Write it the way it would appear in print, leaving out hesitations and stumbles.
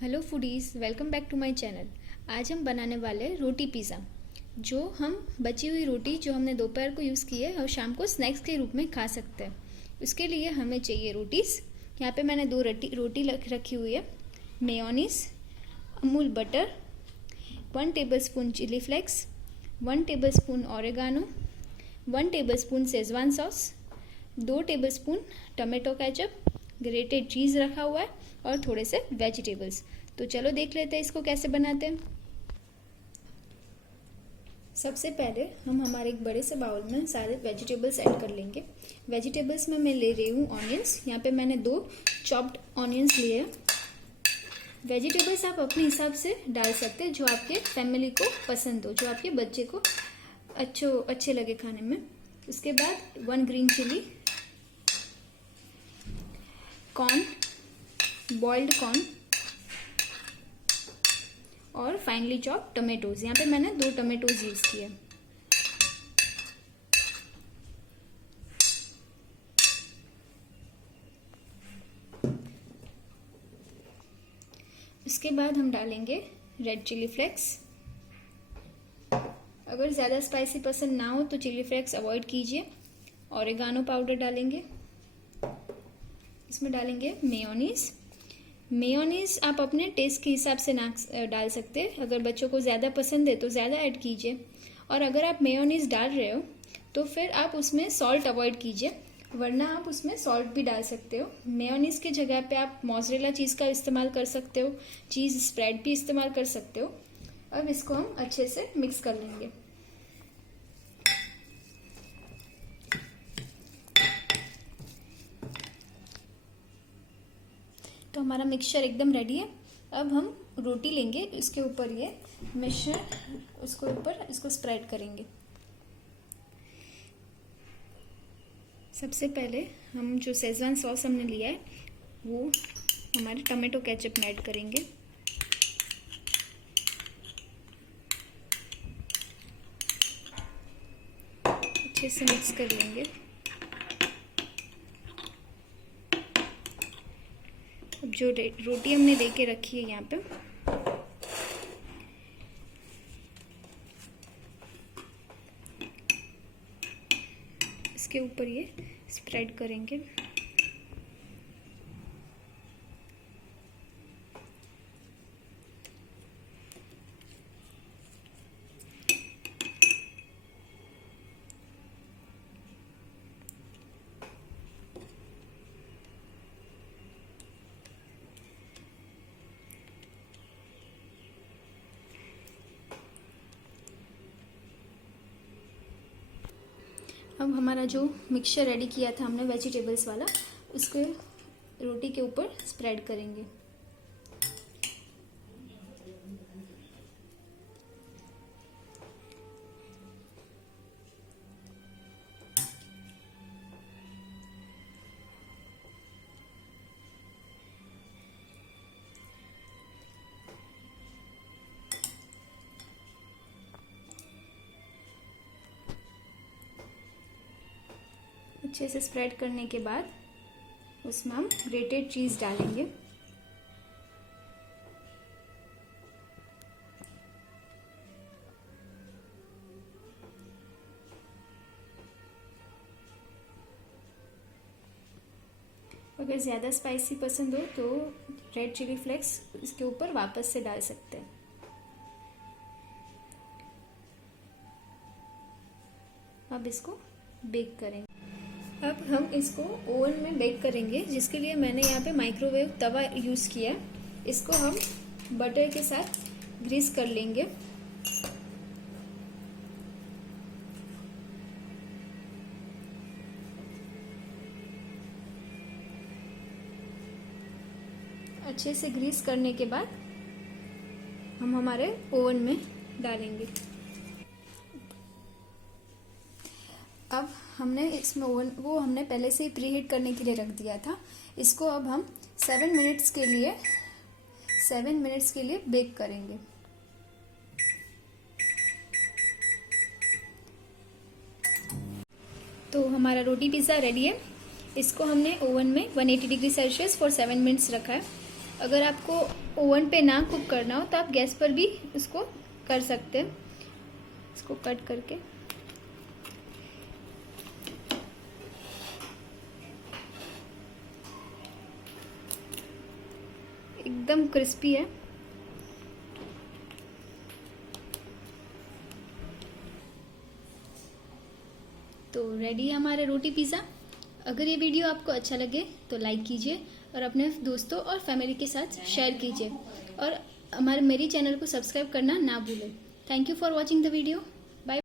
Hello foodies, welcome back to my channel. आज हम बनाने वाले हैं रोटी पिज़्ज़ा। जो हम बची हुई रोटी जो हमने दोपहर को यूज़ की है और शाम को स्नैक्स के रूप में खा सकते हैं। उसके लिए हमें चाहिए रोटीज़। यहाँ पे मैंने 2 रोटी रखी हुई है, mayonnaise, Amul butter, 1 tablespoon chilli flakes, 1 tablespoon oregano, 1 tablespoon schezwan sauce, 2 tablespoon tomato ketchup, grated cheese रखा हुआ है और थोड़े से वेजिटेबल्स। तो चलो देख लेते हैं इसको कैसे बनाते हैं। सबसे पहले हम हमारे एक बड़े से बाउल में सारे वेजिटेबल्स ऐड कर लेंगे। वेजिटेबल्स में मैं ले रही हूँ ऑनियंस। यहाँ पे मैंने 2 चॉप्ड ऑनियंस लिए हैं। वेजिटेबल्स आप अपने हिसाब से डाल सकते हैं, जो आपके फैमिली को पसंद हो, जो आपके बच्चे को अच्छे लगे खाने में। उसके बाद 1 green chilli, corn, boiled corn और फाइनली चॉप टमेटोज। यहाँ पे मैंने 2 टमेटोज यूज किए। उसके बाद हम डालेंगे रेड चिली फ्लेक्स। अगर ज़्यादा स्पाइसी पसंद ना हो तो चिली फ्लेक्स अवॉइड कीजिए। ऑरिगानो पाउडर डालेंगे। इसमें डालेंगे मेयोनीज आप अपने टेस्ट के हिसाब से डाल सकते हैं। अगर बच्चों को ज़्यादा पसंद है तो ज़्यादा ऐड कीजिए, और अगर आप मेयोनीज डाल रहे हो तो फिर आप उसमें सॉल्ट अवॉइड कीजिए, वरना आप उसमें सॉल्ट भी डाल सकते हो। मेयोनीज की जगह पे आप मोज़रेला चीज़ का इस्तेमाल कर सकते हो, चीज़ स्प्रेड भी इस्तेमाल कर सकते हो। अब इसको हम अच्छे से मिक्स कर लेंगे। तो हमारा मिक्सचर एकदम रेडी है। अब हम रोटी लेंगे, इसके ऊपर ये मिक्सचर उसको ऊपर इसको स्प्रेड करेंगे। सबसे पहले हम जो शेज़वान सॉस हमने लिया है वो हमारे टमाटो केचप में ऐड करेंगे। अच्छे से मिक्स कर लेंगे। अब जो रोटी हमने लेके रखी है यहाँ पे, इसके ऊपर ये स्प्रेड करेंगे। अब हमारा जो मिक्सचर रेडी किया था हमने वेजिटेबल्स वाला, उसको रोटी के ऊपर स्प्रेड करेंगे। अच्छे से स्प्रेड करने के बाद उसमें हम ग्रेटेड चीज़ डालेंगे। अगर ज़्यादा स्पाइसी पसंद हो तो रेड चिली फ्लेक्स इसके ऊपर वापस से डाल सकते हैं। अब इसको बेक करेंगे। अब हम इसको ओवन में बेक करेंगे, जिसके लिए मैंने यहाँ पे माइक्रोवेव तवा यूज़ किया है। इसको हम बटर के साथ ग्रीस कर लेंगे। अच्छे से ग्रीस करने के बाद हम हमारे ओवन में डालेंगे। अब हमने इसमें वो हमने पहले से ही प्री हीट करने के लिए रख दिया था। इसको अब हम 7 मिनट्स के लिए बेक करेंगे। तो हमारा रोटी पिज़्ज़ा रेडी है। इसको हमने ओवन में 180 डिग्री सेल्सियस फॉर 7 मिनट्स रखा है। अगर आपको ओवन पे ना कुक करना हो तो आप गैस पर भी इसको कर सकते हैं। इसको कट करके एकदम क्रिस्पी है। तो रेडी है हमारे रोटी पिज़्ज़ा। अगर ये वीडियो आपको अच्छा लगे तो लाइक कीजिए और अपने दोस्तों और फैमिली के साथ शेयर कीजिए और मेरी चैनल को सब्सक्राइब करना ना भूलें। Thank you for watching the video.